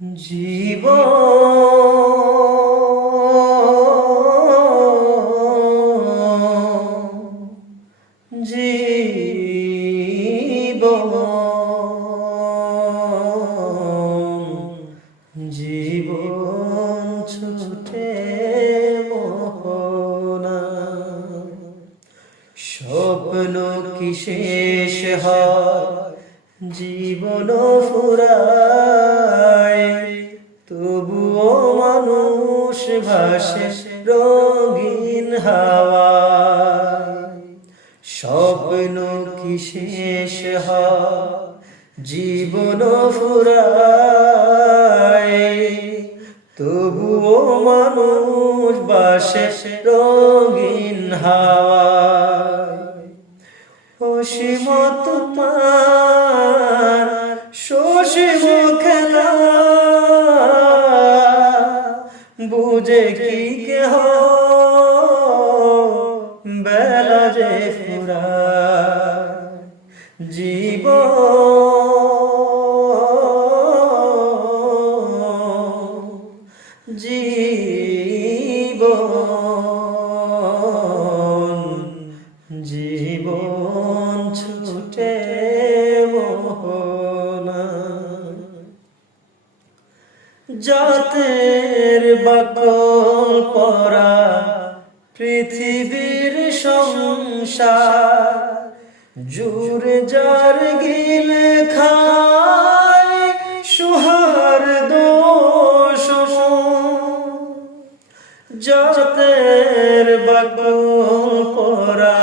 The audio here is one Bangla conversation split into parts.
জীব জীব স্বপ্ন কি শেষ হয় জীবন ফুরায় ভাসে রঙিন হাওয়া স্বপ্ন কি শেষ জীবন ফুরায়। তবুও মানুষ বাসে রঙিন হাওয়ায়। অসীম তোমার বুঝে কি কেহ? বেলা যে ফুরা জীব। জীবন জাতের বাকল পরা পৃথিবীর সংসার জুড়ে যার গিলে খায় সুহার দোষ। জাতের বাকল পরা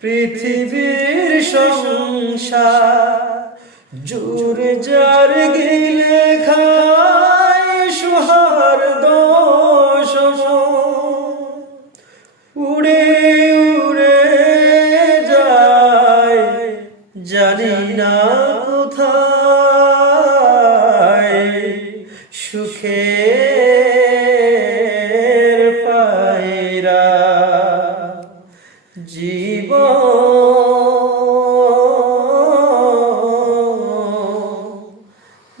পৃথিবীর সংসার জুড়ে যার গিলে খায় সুখের পায়রা জীব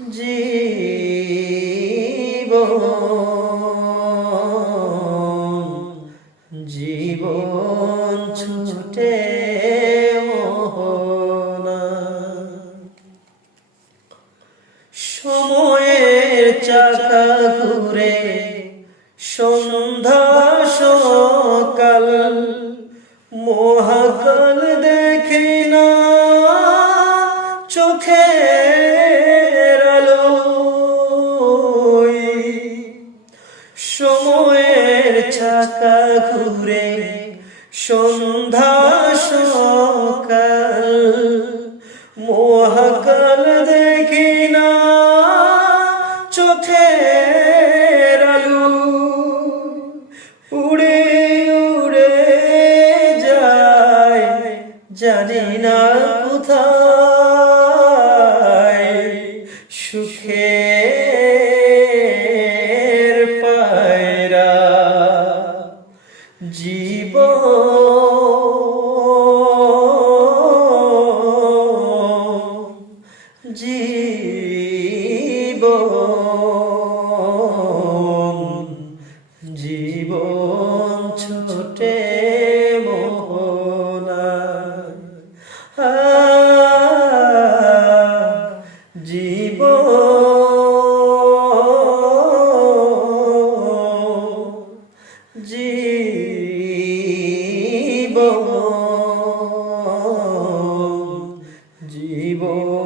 জীব সন্ধ্যা সকাল মহাকাল দেখি না আলোয়। সময়ের চাকা ঘুরে সন্ধ্যা সকাল মহাকাল দেখি না চোখের সুখের পায়রা জীব জীব জীবন ছোটে